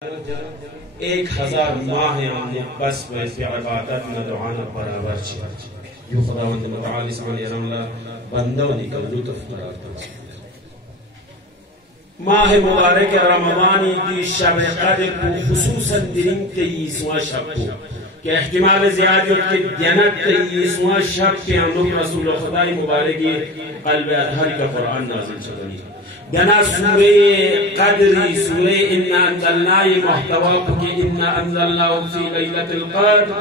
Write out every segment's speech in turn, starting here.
1000 माह हमने बस वैसे इबादत न दुआ न बराबर छे यो खुदावंद मुतआली सुभान अल्लाह बंदो निकल लुत्फ कराता माह मुबारक रमजान की शब कद्र को खुसूसन दिन 23वां शब को के इहतिमाल ज़ियादत के दिनत 23वां शब के अंदर रसूल खुदा मुबारक क़ल्ब अतहर का कुरान नाज़िल चली जना सूरे कद्र सूरे इन्ना अंज़लनाहु महतवा के इन्ना अंज़लनाहु फी लैलतिल क़द्र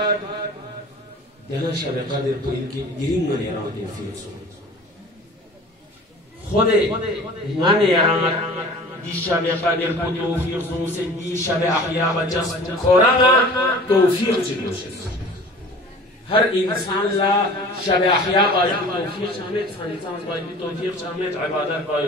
जना शब कद्र को इनकी गिरिंग में रात फिर खुद गाने यार दी शब कद्र को तौफीक से दी शब अहया व जस्ब कोराना तौफीक चाहिए हर इंसान ला शब अहया बाय तौफीक शामिल इंसान बाय तौफीक शामिल इबादत बाय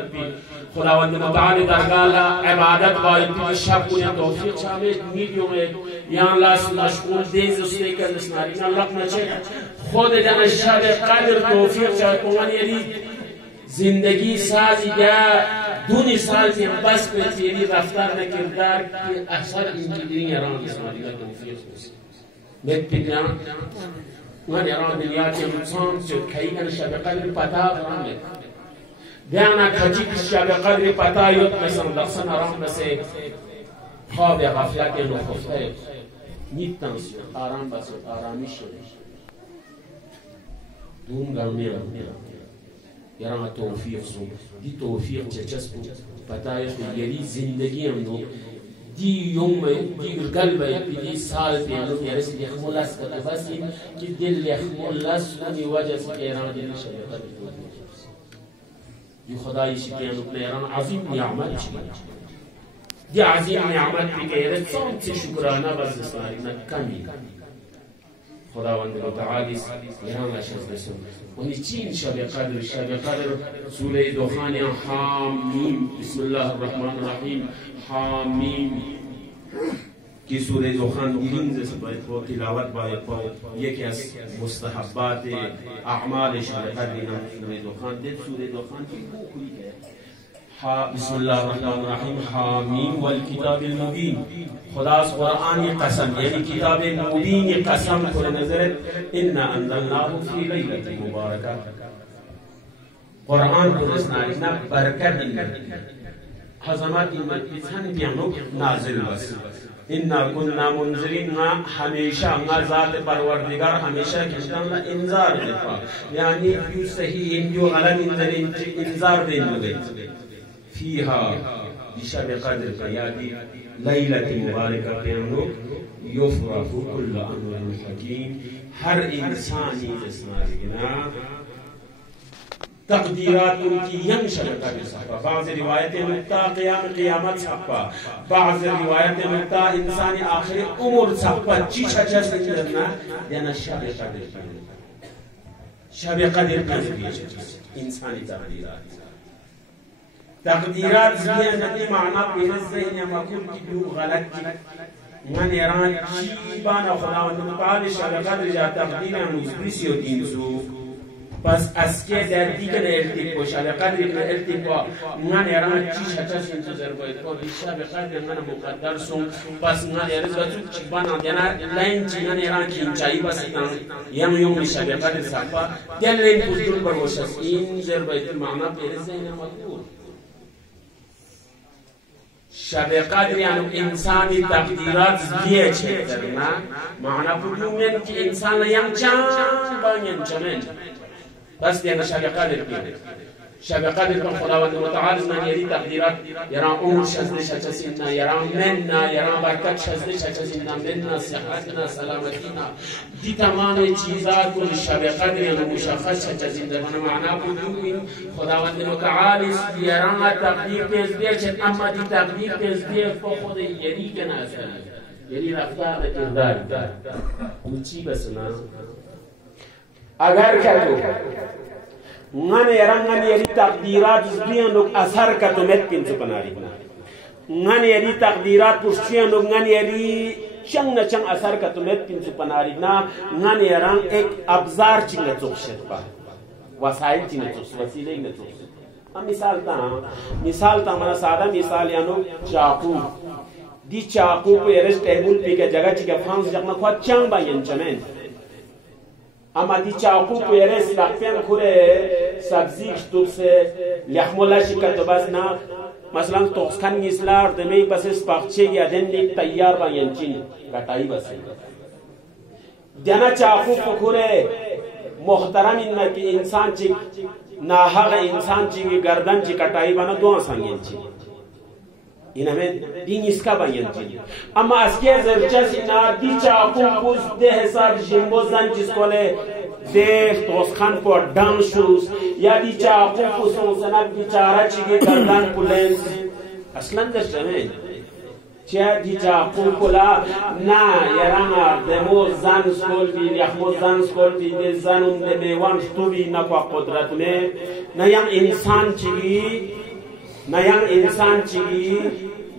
खुदावंद मुतआली दरगाह ला इबादत बाय शब को तौफीक शामिल मीडियो में यहां लास मशगूल देज उसने कर नसनारी ना लखना चाहिए खुद जना शब कद्र तौफीक चाहिए जिंदगी साजिदा दूनी साल से बस पे तेरी रफ्तार में किरदार के असर इंजीनियरिंग आराम इस्माइल का तौफीक मैं पिना वहां आराम दुनिया के इंसान जो कई का शब कद्र पता आराम है ध्यान खजी शब कद्र पता यो में संदर्शन आराम से ख्वाब या गफला के नुखफ है नीतन आराम बस आरामिश दून गाने यारा तौफीक सो दी तौफीक जस्ब पता है कि ये जिंदगी हम लोग दी यौम में दी कल्ब दी साल पे हम लोग यार से खलास का बस कि दिल ले खलास की वजह से यारा दिल शब ये खुदाई से हम लोग यारा अजीम नियामत दी अजीम नियामत के यार से शुक्राना बस सारी न कमी खुदावंद मुतआली यहाँ शज़ ونيتين شب قدر سورة دخان حامیم بسم الله الرحمن الرحیم حامیم की सूरह दुखान गिरिंग जैसे बात हो तिलावत बात हो ये क्या मुस्तहब्बात अमाल शब कद्र नाम सूरह दुखान दे सूरह दुखान की कोई है हा बिस्मिल्लाहिर रहमानिर रहीम हामीम वल किताबिल मुबीन खुदा कुरान की कसम यानी किताब मुबीन की कसम को नजर इन्ना अंज़लनाहु फी लैलतिन मुबारका कुरान को नजर बरकत हजमत इंसान पियानो नाजिल बस इन्ना कुन्ना मुनज़िरीन हमेशा ज़ात परवरदिगार हमेशा किसान ला इंजार देता यानी जो सही जो गलत इंजार देंगे फीहा शब कद्र का यादी लैलतिन मुबारका पे हम लोग युफ़रक़ु कुल्लु अम्रिन हकीम हर इंसानी जिस्माना तकदीरात उनकी यंग शब कद्र सफ़ा बाज़ रिवायतें में ता क़यामत सफ़ा बाज़ रिवायतें में ता इंसानी आखिरी उम्र सफ़ा चीचा जैसे करना याना शब कद्र का इंसानी तकदीरात ज़िया नदी माना बेनज़ या मकुल की दो गलत मन यारान चीबाना खुदावंद मुतआली शब कद्र जा तकदीर अनुस्बिसी और दीनसु बस अस्के दर्दी के नेल्टी को शब कद्र के नेल्टी को मन यारान चीज अच्छा सिंचु ज़रबाई तो शब कद्र मन मुक़द्दर सो बस मन यारान बच्चों चीबाना याना लाइन चीना यारान किंचाई बस इतना यम यम शब कद्र साफ़ा क्या लाइन कुछ पर वो शस इन ज़रबाई तो माना बेनज़ या मकुल शब कद्र यानी इंसानी तकदीरात ज़िया करना माना पुरुषन की इंसान यम चां बायन चमें बस देना शब कद्र का खुदावंद मुतआली ने ये तकदीरात यारा उम्र शज़्ने शचसिना यारा मन्ना यारा बरकत शज़्ने शचसिना मन्ना सेहतना सलामतीना दी तमाम चीज़ात को शब कद्र यानी मुशख़्ख़स शचसिना माना पुरुषन खुदावंद मुतआली यारा तकदीर पे ज़िया अम्मा दी तकदीर पे ज़िया को खुद यरी के नाज़र यरी रफ्तार किरदार ऊंची बसना अगर क्या तो ngane yarangani yari taqdirat zbiyan lok asar ka to met pin supanari ngane yari taqdirat pushtiyan lok ngane yari chang na chang asar ka to met pin supanari na ngane yarang ek abzar chinga tsokshet pa wasail chinga tsoks wasile chinga tsoks हम मिसाल ता मना सादा मिसाल यानो चाकू दी चाकू पे एरेस टेबल पे के जगह चिके फ्रांस जगना खवा चांग बा यंचमें अमा दी चाकू पे एरेस लापेन खुरे सब्जी खतुब से लहमोला शिका तो बस ना मसलन तोस्खान निस्लार दमे बस स्पाक्चे या दिन एक तैयार बा यंचिन कटाई बस जना चाकू खुरे मोहतरम इन्ना की इंसान ची नाहक इंसान ची की गर्दन ची कटाई बना दो संगीन ची इनमें दिन इसका बयान ची अम्मा अस्के जरचस इना दी चाकू कुछ दे हिसाब जिम्बो जन जिसको ले दे तोस्खान पर डांग शूज या दी चाकू कुछ सना बिचारा ची की गर्दन पुलेन असलन दर्शने क्या दी चाकू पुला ना याराना दमो जन स्कूल दी यखमो जन स्कूल दी दे जनुम दे मेवान स्टूबी ना को कुदरत में ना यम इंसान ची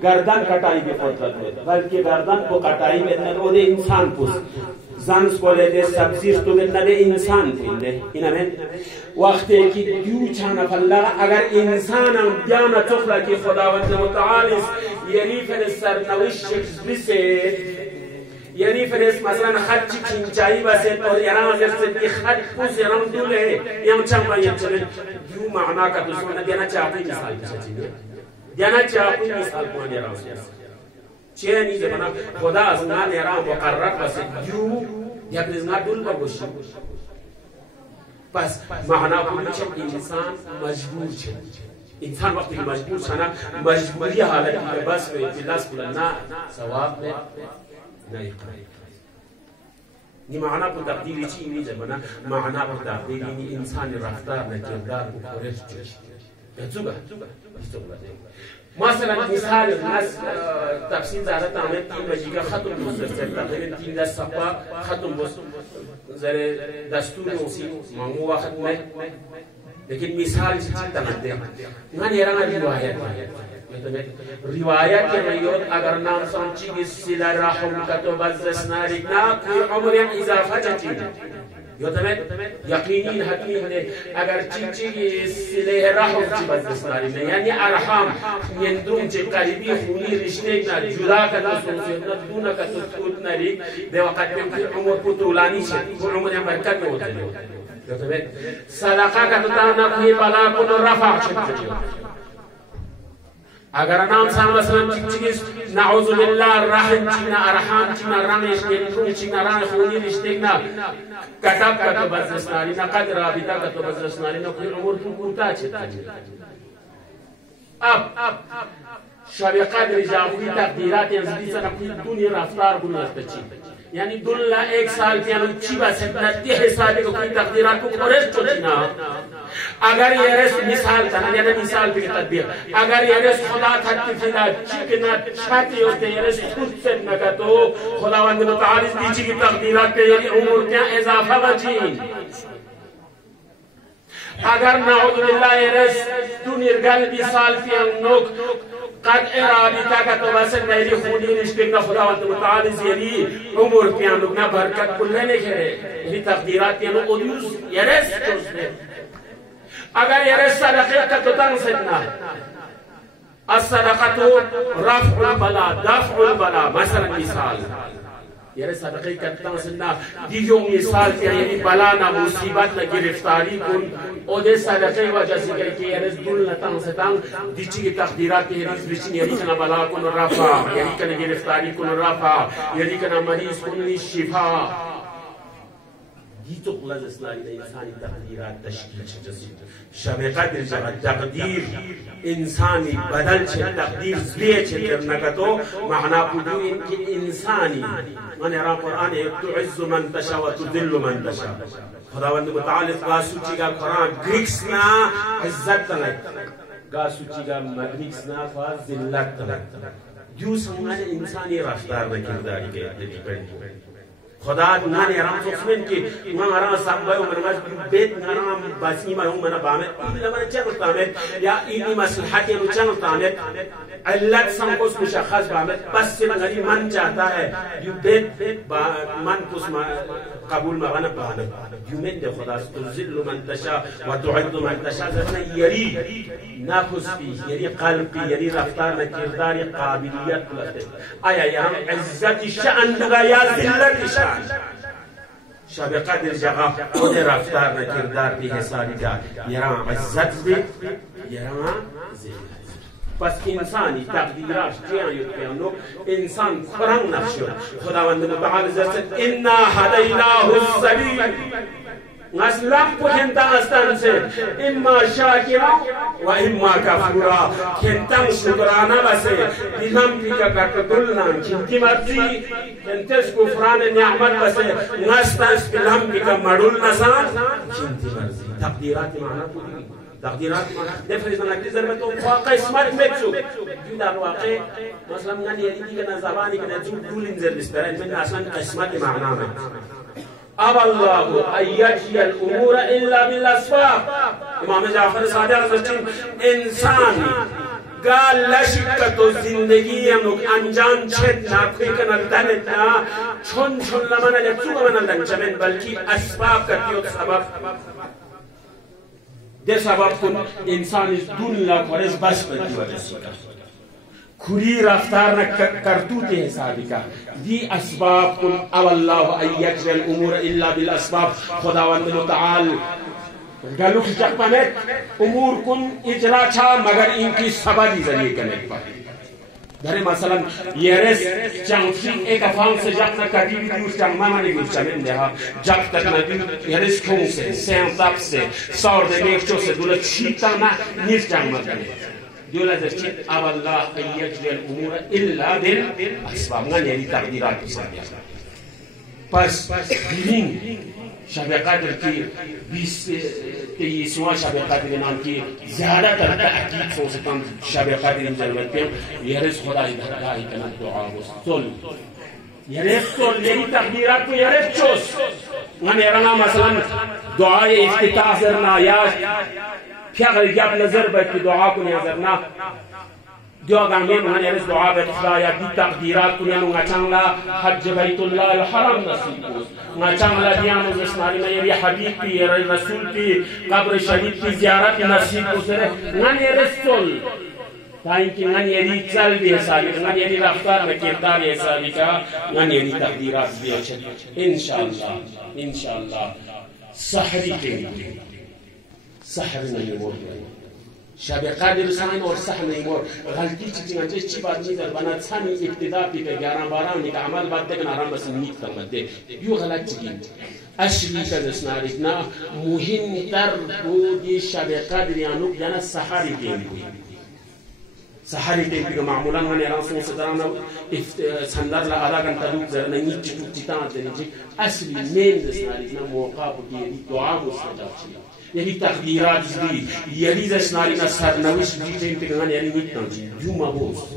गर्दन कटाई के कुदरत में बल्कि गर्दन को कटाई में न वो दे इंसान पुस जन स्कूल दे सब्जी तो में न दे इंसान दे इनमें वक्त की क्यों छाना फल्ला अगर इंसान ज्ञान चुखला की खुदावंद मुतआली यानी फिर सरनविश बिसे यानी फिर इस मसलन खत चिंचाई बसे और यरां जैसे कि खत पुस यरां दुले यम चंबा यम चले क्यों माना का दुश्मन देना चाहते मिसाल देना चाहते मिसाल को यरां चेनी जमाना खुदा अज़ना यरां मुकर्रर बसे क्यों या बिजना दुल बगोश बस माना कुछ इंसान मजबूर है इंसान वक्त मजबूर छना मजबूरी हालत में बस इजलास बुलना सवाब में नहीं ये माना पर तब्दीली चीज़ नहीं जबना माना पर तब्दीली नहीं इंसान रफ्तार न किरदार को कोरेश चुका मसलन मिसाल नास तफसील ज़्यादा तामें तीन बजी का ख़त्म मुस्तक़िल तकरीबन 3-10 सफ़ा ख़त्म ज़रे दस्तूर उसी मामू वक्त में लेकिन मिसाल चीज़ तमद्दे ना नेराना रिवायत के मयोत अगर नाम समझी कि सिला रहम का तो बज़्ज़स नारिकना कोई उम्र या इज़ाफ़ा चीज़ यो तमें यकीनी हकीम ने अगर चीज़ की सिले रहम ची बज़्ज़स नारिकना यानी अरहम यंदुम चे करीबी खूनी रिश्ते ना जुदा का तो सुनसे ना दूना का तो टूट नारिक देवक़त में कोई उम्र को तुलानी चे कोई उम्र या बरकत में होता है यो तमें सलाक़ा का तो ताना कोई बला को तो रफ़ा चीज़ अगर नाम सामसलम चिकिस नाउजुबिल्लाह रहम चिना अरहम चिना रमेश नेतुम चिना रान खूनी रिश्ते ना कटक का तो बज़्ज़नारी ना कद राबिता का तो बज़्ज़नारी ना कोई उम्र को कुर्ता चेता अब शब क़द्र जाऊँ तक़दीरात यंज़ली सना कोई दुनिया रफ्तार गुना तची यानी दुल्ला 1 साल के अनुच्छी बात ना 10 साल को कोई तक़दीरात को कोरेश चुना अगर ये रेस मिसाल था ना यानी मिसाल भी तदबीर अगर ये रेस खुदा था कि फिरा चिकना छाती होते ये रेस खुद से न का तो खुदावंद मुतआली नीचे की तक़दीरात पे यानी उम्र क्या इजाफा बची अगर नाउज़ुबिल्लाह ये रेस दुनिया गल मिसाल की नोक कद इराबिता का तो बस नहीं खूनी रिश्ते का खुदावंद मुतआली यानी उम्र क्या ना बरकत कुल्ले ने खेरे ये तक़दीरात के नो उदूस ये रेस अगर ये सदक़े का तो तंग सजना अस्सदक़तु रफ़उल बला दफ़उल बला मसलन मिसाल ये सदक़े का तंग सजना दियो मिसाल के यानी बला ना मुसीबत ना गिरफ्तारी कुन ओदे सदक़े वजह से कि ये दुल ना तंग सतंग दिची की तक़दीरात के रिज़ बिचनी यानी कना बला कुन रफ़ा यानी कना गिरफ्तारी कुन रफ़ा यानी कना मरीज़ कुन शिफा ये तो खुला जस्नारी इंसानी तक़दीरात तश्कील जैसे शब क़द्र जब तक़दीर इंसानी बदल छे तक़दीर ज़िये छे करना का तो माना पुदू इनकी इंसानी माने रा कुरान है तुइज़्ज़ु मन तशा व तुज़िल्लु मन तशा खुदावंद मुतआली गासूची का कुरान ग्रीक्स ना इज्जत तलक गासूची का ग्रीक्स ना फा जिल्लत तलक जो समाने इंसानी रफ्तार में किरदार के डिपेंड خدا نانی رام سوسمن کی ما رام سامبای و منماش بیت نرام باسی ما هم منا بامه لما نجمع تامه یا اینی مصلحتی رو جمع تامه علت سامکوس مشخص بامه بس سنگاری من چاہتا ہے یو بیت من کوس ما قبول ما بنا بامه یو من ده خدا تزل من تشا و تعد من تشا زفنا یری نفس بی یری قلبی یری رفتار کرداری قابلیت لفته آیا یا عزت شأن دگا یا ذلت شأن شب قدر جگہ خود رفتار نہ کردار بھی حسابی کا یہاں عزت بھی یہاں ذلت پس انسانی تقدیرات جیان یتکیانو انسان خران نفشو خداوند متعال زرست انا هدیناه السبیل اسلام کو ہنتا استان سے اما شاکرا و اما کفورا ہنتم شکرانہ بسے دیلم کی کا کتلنا چنتی مرضی ہنتس کفران نعمت بسے نستس بلم کی کا مڑول نسان چنتی مرضی تقدیرات معنی پوری تقديرات دفرز من أكتزر بتو واقع اسمات مكسو جدا الواقع مثلا من يدي كنا زباني كنا جود دول إنزل بسبرين من أصلا اسمات معناه أبى الله أن يجي الأمور إلا بالأسباب إمام جعفر صادق رضي إنسان قال لا شك تو زندگی هم انجام چت نا کوئی کنال دانت نا چون لما نجتو من لنجمن بلکه اسباب کتیوت سبب ده سبب کن انسان از دنیا خورش بس بدی و رسیده کلی رفتار نکرتوت حسابی کا دی اسباب کن او الله ان یجری الامور الا بالاسباب خداوند متعال گلوخ جقبانت امور کن اجرا چھا مگر ان کی سببی ذریعے کنیک پا داره مثلا یرس جانفین ایک افان سے جاکنا کدی دیوش جان ماما نگوش جامن دها جاک تک ندی یرس کون سے سین تاپ سے سار ده نیفچو سے دولا چیتا نا نیف جان مدنی دولا در چیت اب الله ان یجری الامور الا بالاسباب نگه یعنی تقدیرات بسانیا پس بلین شب قدر کی 23واں شب قدر نام کی زیادہ تر تأکید سوچتاں شب قدر جلوت پہ یرس خدا ادھر کنا دعا وصول یرس سول یہی تقدیرات کو یرس چوس من یرنا مثلا دعای افتتاح زرنا یا پیغل جاب نظر بیت دعا کو نظرنا دعا گامی من یرس دعا بیت خدا یا دی تقدیرات کو نانو غچانلا حج بیت اللہ الحرام نصیب کو غچانلا دیانو زسناری میں یری حبیب پی یری رسول پی قبر شریف پی زیارت نصیب کو سرے من یرس سول تاکہ من یری چل بھی حسابی من یری رفتار میں کردار حسابی کا من یری تقدیرات بھی اچھا انشاءاللہ سحری کے لیے سحر نہیں مور شب قدر سائن اور سحر نہیں مور غلطی چیزیں جس چی بات نہیں در بنا ثانی ابتدا پی کہ 11-12 کا عمل بات تک نارام بس نیت کر مدے یو غلط چیزیں اشری کا دسنارتنا مهم تر بودی شب قدر یانو جانا سحری کے لیے سحری تے کہ معمولا من رسول صدرنا سندر لا آدھا گھنٹہ دوک زرنا نیچ تو چیتان تے نیچ اصلی مین دسنارتنا موقع بودی دعا مستجاب چیز یہی تقدیرات دی یہی دسناری نا سرنوش دی تے کہ من یعنی نیت نہ جو ما بوس